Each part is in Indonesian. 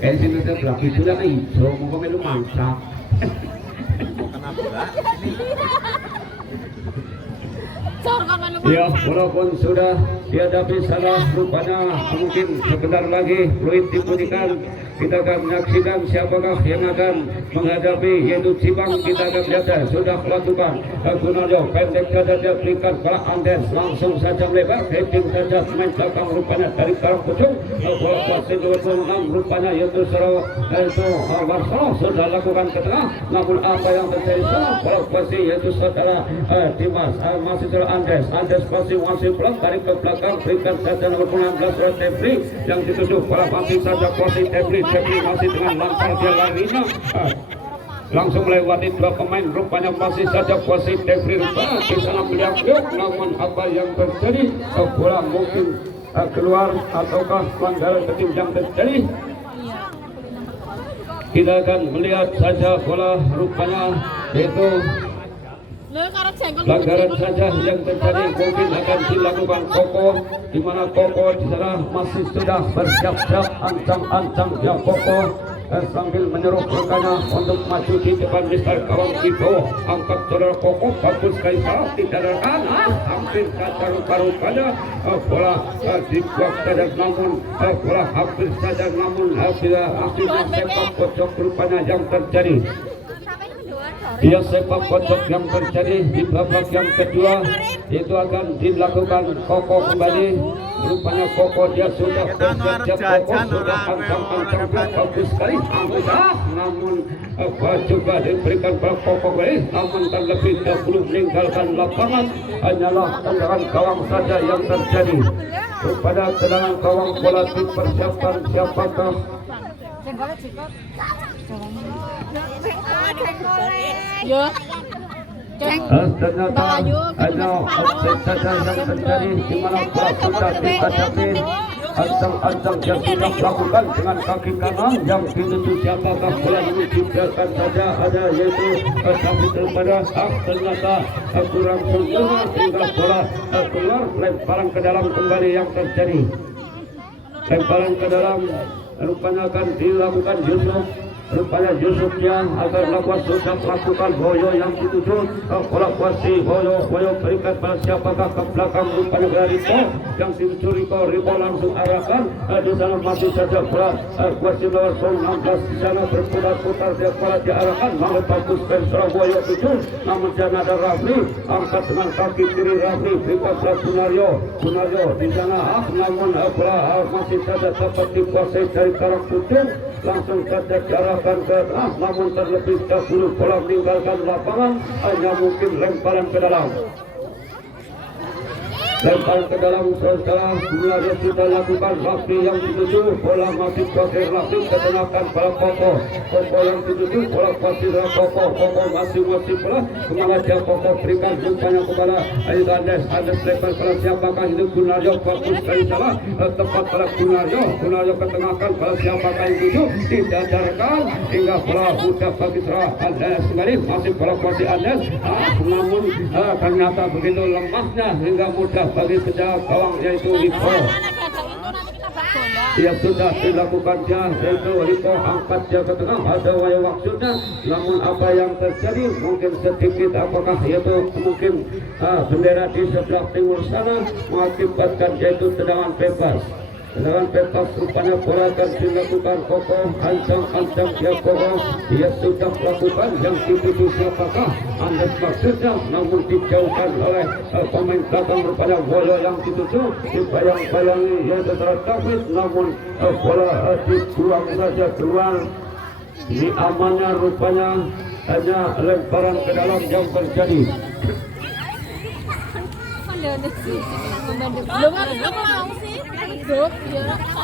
sini saya berarti sudah iso mau melu mangsak. Ya, walaupun sudah dihadapi salah rupanya mungkin sebentar lagi fluid dibunyikan. Kita akan menyaksikan siapakah yang akan menghadapi yaitu Cibang. Kita akan lihat sudah melakukan Gunajo pendek saja dia berikan para Andes langsung saja melebar heading saja main belakang rupanya dari Karang Pucung bola kuasa 26 rupanya yaitu itu Warsono sudah lakukan ke tengah namun apa yang terjadi salah bola kuasa yaitu saudara Dimas masih saudara Andes masih pulang tarik ke belakang berikan saja nomor 16 Tepri yang dituju bola mati saja kuasa Tepri masih dengan lantar dia larinya langsung melewati dua pemain rupanya masih saja posisi Devri rupanya di sana melihat namun apa yang terjadi bola mungkin keluar ataukah pelanggaran ketim yang terjadi kita akan melihat saja bola rupanya yaitu pelanggaran saja yang terjadi mungkin akan dilakukan Koko di mana Koko di sana masih sudah bersiap-siap ancang-ancang ya Koko sambil menyuruh rekannya untuk maju di depan Mister Kawang Kibo angkat saudara Koko bagus sekali salah tidak ada hampir saja rupa-rupanya bola dibuang saja namun bola hampir saja namun akhirnya sepak pojok rupanya yang terjadi. Ia sepak pojok yang terjadi di babak yang kedua itu akan dilakukan Koko kembali rupanya Koko dia sudah bersiap-siap Koko sudah ancang-ancang bagus sekali namun juga diberikan pada Koko kembali namun terlebih dahulu meninggalkan lapangan hanyalah tendangan gawang saja yang terjadi kepada tendangan gawang bola dipersiapkan siapakah Yo. ternyata hanya offside saja yang terjadi di mana bola sudah dihadapi ancang-ancang yang sudah melakukan dengan kaki kanan yang dituju siapakah bola ini dibiarkan saja ada yaitu tapi daripada ternyata kurang sempurna sehingga bola keluar lemparan ke dalam kembali yang terjadi lemparan ke dalam rupanya akan dilakukan Yusuf rupanya Yusufnya agar lakukan sudah melakukan boyo yang dituju bola kuasi boyo berikan pada siapakah ke belakang rupanya dari Riko yang dituju Riko langsung arahkan di sana masih saja bola kuasi nomor 16 di sana berputar-putar dia bola diarahkan malah bagus Persero boyo tuju namun jangan ada Rafli angkat dengan kaki kiri Rafli berikan bola Gunario di sana namun bola masih saja dapat dikuasai dari Karang Pucung langsung saja diarahkan ke tengah namun terlebih dahulu bola meninggalkan lapangan hanya mungkin lemparan ke dalam setelah mulai kita lakukan Rafli yang dituju bola masih pakai Rafli ketenakan pada Koko yang dituju bola pasir Koko masih bola kemana dia Koko berikan jumpanya kepada Andes lepas pada siapakah itu Gunario bagus sekali salah tepat pada Gunario ketenakan pada siapakah yang dituju didadarkan hingga bola mudah bagi serah Andes kembali masih bola pasir Andes namun ternyata begitu lemahnya hingga mudah bagi penjaga gawang yaitu Riko yang sudah dilakukan dia yaitu Riko angkat dia ke tengah ada maksudnya namun apa yang terjadi mungkin sedikit apakah yaitu mungkin bendera di sebelah timur sana mengakibatkan yaitu tendangan bebas rupanya bola akan dilakukan Koko ancang-ancang dia Koko dia sudah melakukan yang dituju siapakah Andes maksudnya namun dijauhkan oleh pemain belakang rupanya bola yang dituju dibayang-bayangi yaitu David namun bola dibuang saja keluar ini amannya rupanya hanya lemparan ke dalam yang terjadi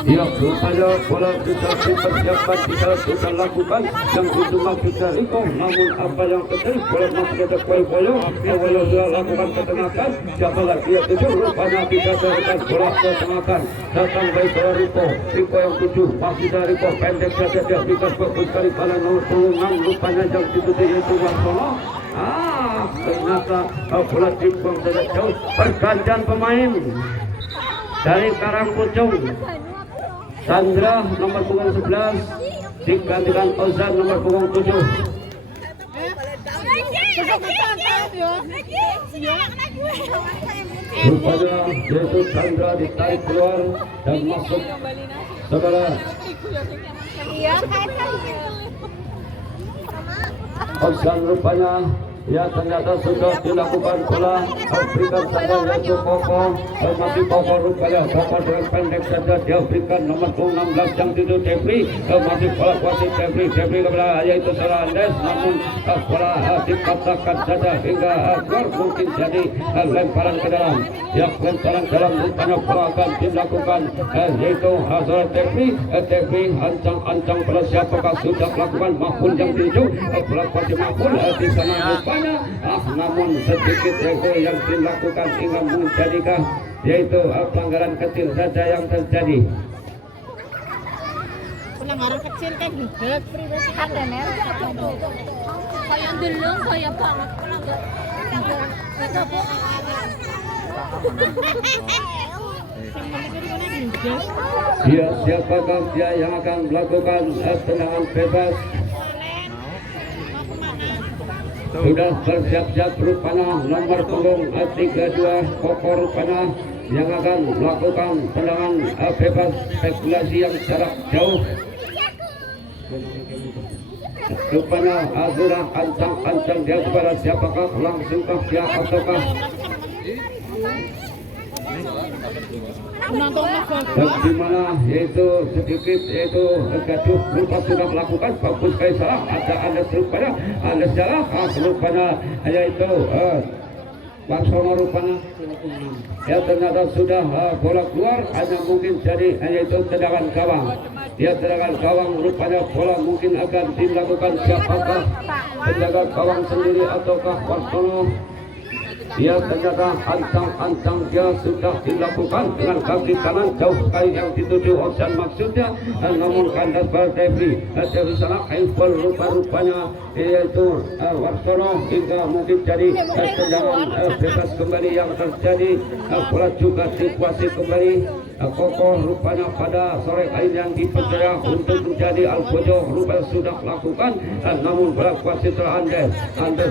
ya rupanya bola sudah dipersiapkan kita lakukan yang cuma kita Riko namun apa yang terjadi bola masih ada boyo sudah lakukan ketenakan siapa lagi yang tujuh rupanya kita carikan bola ketenakan datang dari bola Riko yang tujuh masih dari Riko pendek saja dia berikan bagus sekali pada nomor 26 rupanya yang dituju yaitu Warsono ternyata bola dibuang saja jauh pergantian pemain dari Karang Pucung Sandra nomor punggung 11 digantikan Ozan nomor punggung 7. Rupanya yaitu Sandra ditarik keluar dan masuk saudara. Ozan rupanya ya ternyata sudah dilakukan pula berikan saja yaitu Koko masih Koko rupanya Koko dengan pendek saja dia berikan nomor 16 yang itu Devri masih pola kuasa Devri kepada yaitu saudara Andes namun pola dipatahkan saja hingga gol mungkin jadi lemparan ke dalam ya lemparan dalam rupanya pola akan dilakukan yaitu saudara Devri ancang-ancang pada siapakah sudah melakukan mahpun yang tujuh pola kuasa mahpun di sana namun sedikit ego yang dilakukan hingga menjadikan yaitu pelanggaran kecil saja yang terjadi. Pelanggaran kecil kan juga privasi ada merah kayak delung kayak banget pelanggaran siapakah dia yang akan melakukan tendangan bebas? Sudah bersiap-siap rupanya nomor punggung 32 Koko rupanya yang akan melakukan tendangan bebas spekulasi yang jarak jauh. Rupanya sudah ancang-ancang dia kepada siapakah langsungkah dia ataukah di mana yaitu sedikit yaitu gaduh lupa sudah melakukan bagus sekali salah ada rupanya ada salah rupanya yaitu Bangsono rupanya ya ternyata sudah bola keluar hanya mungkin jadi yaitu tendangan gawang ya tendangan gawang rupanya bola mungkin akan dilakukan siapakah penjaga gawang sendiri ataukah Bangsono. Ya ternyata ancang-ancang dia sudah dilakukan dengan kaki kanan jauh sekali yang dituju Ozan maksudnya namun kandas pada Devri sana Aifel rupa-rupanya yaitu Warsono hingga mungkin jadi tendangan bebas kembali yang terjadi bola juga dikuasai kembali Koko rupanya pada sore hari yang dipercaya untuk menjadi Alfojo rupanya sudah melakukan namun bola kuasai telah Andes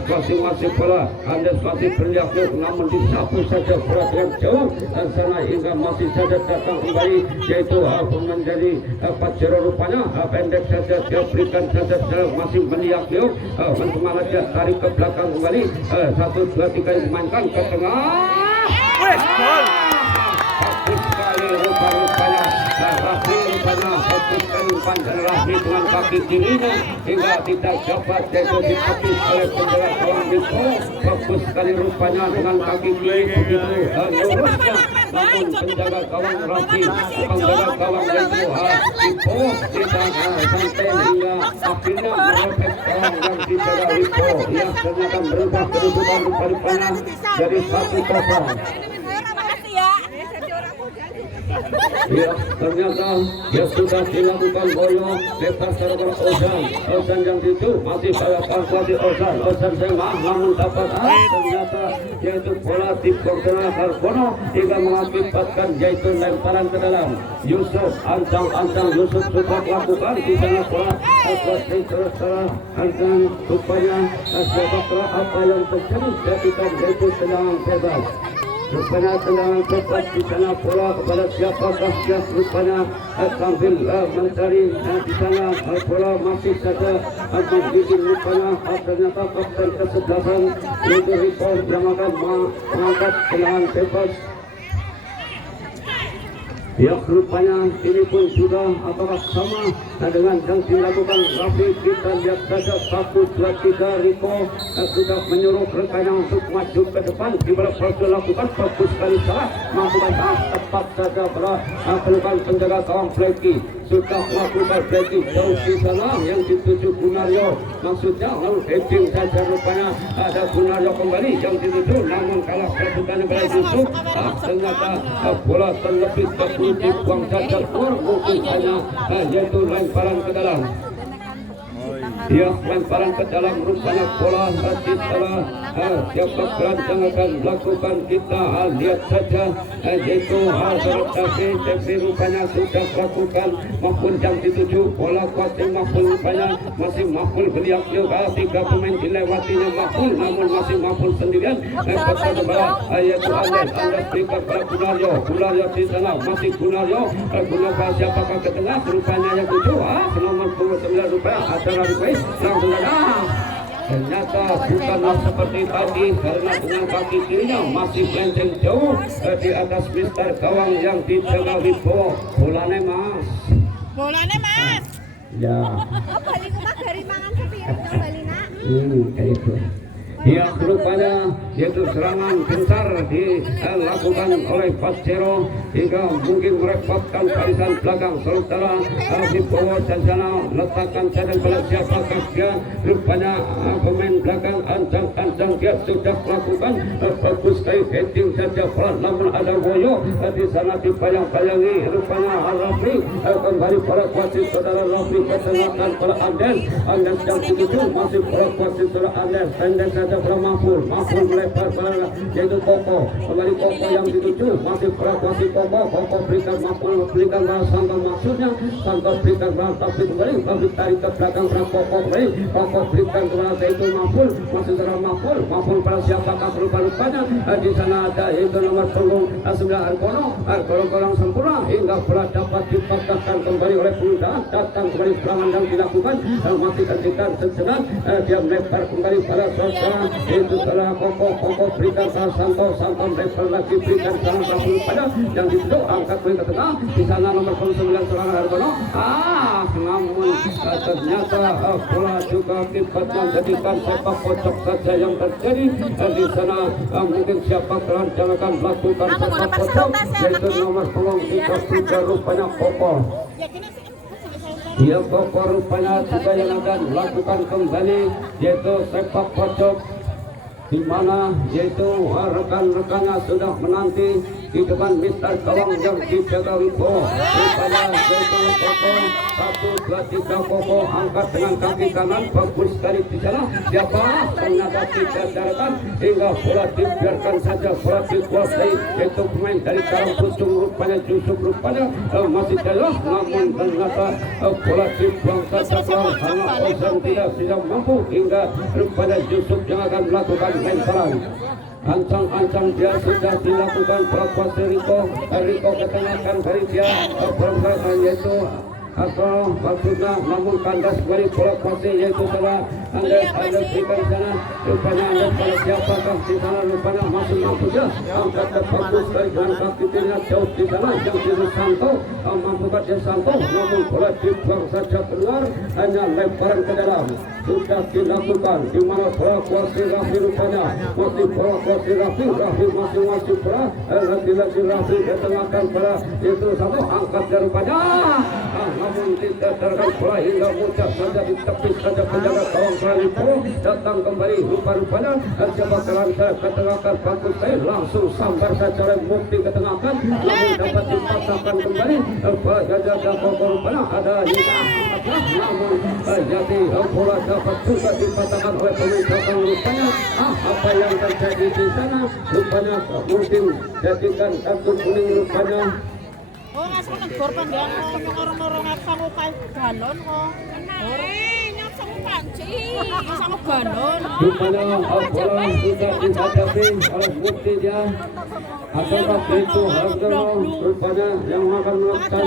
masih bola Andes masih berliak namun disapu saja bola yang jauh dan sana hingga masih saja datang kembali yaitu menjadi Pajero rupanya pendek saja dia berikan saja masih meliak semangat dia tarik ke belakang kembali 1, 2, 3 dimainkan ke tengah bagus sekali rupa-rupanya Rafi rupanya bagus sekali umpan dan Rafi dengan kaki kirinya hingga tidak dapat yaitu ditepis oleh penjaga gawang Dipo bagus sekali rupanya dengan kaki kiri begitu lurusnya namun penjaga gawang Rafi penjaga gawang Dipo tidak sampai hingga akhirnya merepek gawang yang dijaga Dipo yang ternyata berubah kedudukan rupa-rupanya jadi 1-0. Ya, ternyata dia sudah dilakukan boyo bebas terhadap Ozan yang itu masih pada kalkulasi Ozan sengah namun dapat ternyata yaitu bola di Portela Karbono hingga mengakibatkan yaitu lemparan ke dalam Yusuf ancang-ancang Yusuf sudah melakukan di sana bola terus ancang rupanya sebab apa yang terjadi jadikan yaitu tendangan bebas. Rupanya tendangan bebas di sana bola kepada siapakah dia rupanya sambil mencari di sana bola masih saja bikin rupanya ternyata kapten ke-11 yaitu Rico yang akan mengangkat tendangan bebas. Ya rupanya ini pun sudah apakah sama dengan yang dilakukan Rafi. Kita lihat saja 1, 2, 3 Rico sudah menyuruh rekannya untuk maju ke depan di mana proses lakukan bagus sekali salah melakukan tepat saja pelukan penjaga gawang Bleki sudah melakukan Bleki jauh di sana yang dituju Gunario maksudnya lalu heading saja rupanya ada Gunario kembali yang dituju namun kalah kedudukan kepada Yusuf ternyata bola terlebih dibuang saja keluar mungkin hanya yaitu lemparan ke dalam Ya, lemparan ke dalam rupanya pola hati salah. Siapa perancang akan melakukan kita lihat saja yaitu tapi rupanya sudah lakukan maupun jam dituju pola kuatnya maupun rupanya masih maupun beliau juga 3 pemain dilewatinya maupun namun masih maupun sendirian kepada bola yaitu Anda berikan pada Gunario di sana masih Gunario siapakah ke tengah rupanya yang 7 nomor 29 rupanya adalah baik langsung ada. Ternyata bukanlah seperti tadi karena dengan kaki kirinya masih melenceng jauh di atas mister gawang yang dijaga Wibowo. Bolane mas. Ya. Balik rumah dari mangan sepi ya kembali nak. Kayak itu. Ya rupanya yaitu serangan gencar dilakukan oleh Pacero hingga mungkin merepotkan barisan belakang saudara Wibowo dan sana letakkan cadang pada siapakah dia rupanya pemain belakang ancang-ancang dia sudah melakukan bagus sekali heading saja pelan namun ada Woyo di sana dibayang-bayangi rupanya Rafli kembali para kuasis saudara Rafli ketengahkan para Andes yang begitu masih para kuasis saudara Andes saja para Mahfud melebar pada yaitu Koko kembali Koko yang dituju masih kuasis Koko berikan Mahfud berikan sangka maksudnya sangka berikan tapi kembali tarik ke belakang para Koko berikan kepada yaitu Mahfud masih saudara Mahfud pada siapakah rupanya di sana ada yaitu nomor punggung 9 Arkono kurang sempurna hingga bola dapat dipatahkan kembali oleh Bunda datang kembali serangan yang dilakukan masih ketika sejenak dia melebar kembali pada saudara itu salah Koko berikan salah Santo melebar lagi berikan salah Rasul pada yang dituju angkat ke tengah di sana nomor 9 seorang Arkono namun ternyata bola juga akibat menjadikan sepak pojok saja yang terjadi di sana mungkin siapa perancang akan melakukan sepak pojok yaitu nomor 33 rupanya Koko. Ya Koko rupanya juga yang akan melakukan kembali yaitu sepak pojok di mana yaitu rekan-rekannya sudah menanti di depan mister gawang yang dijaga Wibowo rupanya yaitu Koko 1, 2, 3 Koko angkat dengan kaki kanan bagus sekali di sana siapa ternyata dijajarkan hingga bola dibiarkan saja bola dikuasai yaitu pemain dari Karangpucung rupanya Yusuf rupanya masih jelas namun ternyata bola dibuang saja karena Ozan tidak bisa mampu hingga rupanya Yusuf yang akan melakukan lemparan ancang-ancang dia sudah dilakukan berapa Riko ketengahkan dari dia perempuan yaitu atau maksudnya namun kandas kembali bola kuasai yaitu salah Anda berikan sana rupanya Anda pada siapakah di sana rupanya masih mampu dia angkat bagus dari dengan kaki kirinya jauh di sana yang di Santo mampukah dia Santo namun bola dibuang saja keluar hanya lemparan ke dalam sudah dilakukan di mana bola kuasai Rafi rupanya masih bola kuasai Rafi masih bola lagi Rafi ketengahkan pada itu satu angkat dia rupanya namun tidak terkait bola hingga muncul saja di tepi saja penjaga gawang Wibowo datang kembali rupa-rupanya coba ketengahkan bagus saya langsung sambar saja oleh Mukti ketengahkan namun dapat dipatahkan kembali jaga Koko rupanya ada namun jadi bola dapat juga dipatahkan oleh pemain gawang rupanya apa yang terjadi di sana rupanya mungkin jadikan kartu kuning rupanya. Oh, ngasih negor kan dia ngomong-ngomong sama kayak galon kok. Nyok sama panci, sama galon. Rupanya bola sudah dihadapi oleh Mukti dia. Ataukah itu Hartono rupanya yang akan melakukan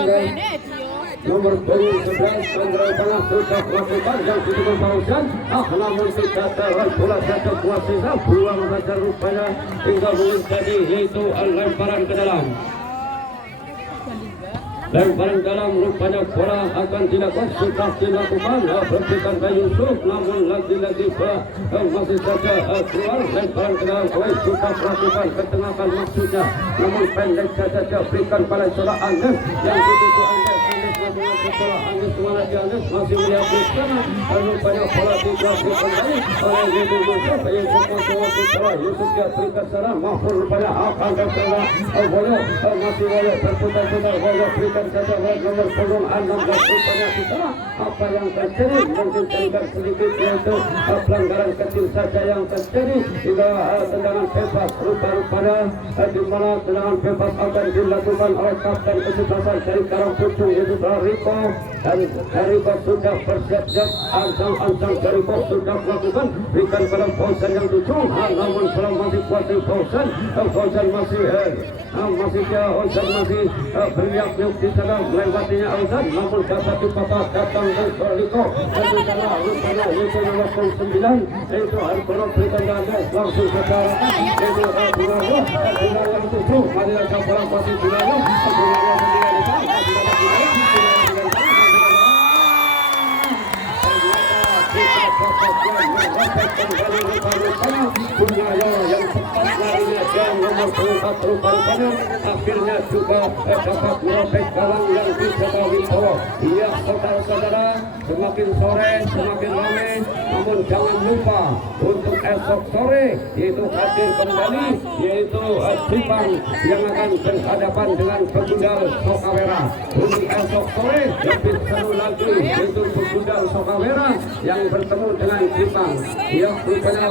nomor 11 Chandra sudah melakukan yang ditutup Pausan namun tidak terlalu bola saja kuasa buang saja rupanya hingga menjadi yaitu lemparan ke dalam. Lemparan dalam rupanya bola akan dilakukan sudah dilakukan berikan ke Yusuf namun lagi-lagi bola masih saja keluar lemparan ke dalam oleh sudah melakukan ketengahkan maksudnya namun pendek saja berikan pada seorang Andes yang ditutup Andes setelah Anies Malaki Anies masih melihat ke sana, rupanya bola dikuasai kembali oleh Yusuf Yusuf. Yusuf setelah Yusuf dia berikan sana, Mahfud rupanya akan terkena Boyo, masih Boyo berputar-putar, Boyo berikan saja nomor punggung 16 rupanya di sana. Apa yang terjadi? Mungkin terlihat sedikit yaitu pelanggaran kecil saja yang terjadi hingga tendangan bebas rupa-rupanya di mana tendangan bebas akan dilakukan oleh kapten kesebelasan dari Karangpucung yaitu Riko, dan Riko sudah bersiap-siap, ancang-ancang dari Riko sudah melakukan berikan pada Fauzan yang tujuh, namun belum masih kuasai Fauzan masih beriak-iak di sana melewatinya Fauzan, namun dapat dipatah datang dari Riko dan di sana rupanya itu nomor 9 yaitu Harkono berikan langsung ke dalam yaitu Bungayo yang tujuh, marilah bola masih Bungayo yang cepat larinya dan nomor 4 rupa-rupanya akhirnya juga dapat merobek gawang yang dicoba Wibowo. Iya, saudara-saudara, semakin sore semakin ramai, namun jangan lupa untuk esok sore yaitu hadir kembali yaitu Jepang yang akan berhadapan dengan Begundal Sokawera. Untuk esok sore lebih seru lagi yaitu Begundal Sokawera yang bertemu dengan Jepang. Ia rupanya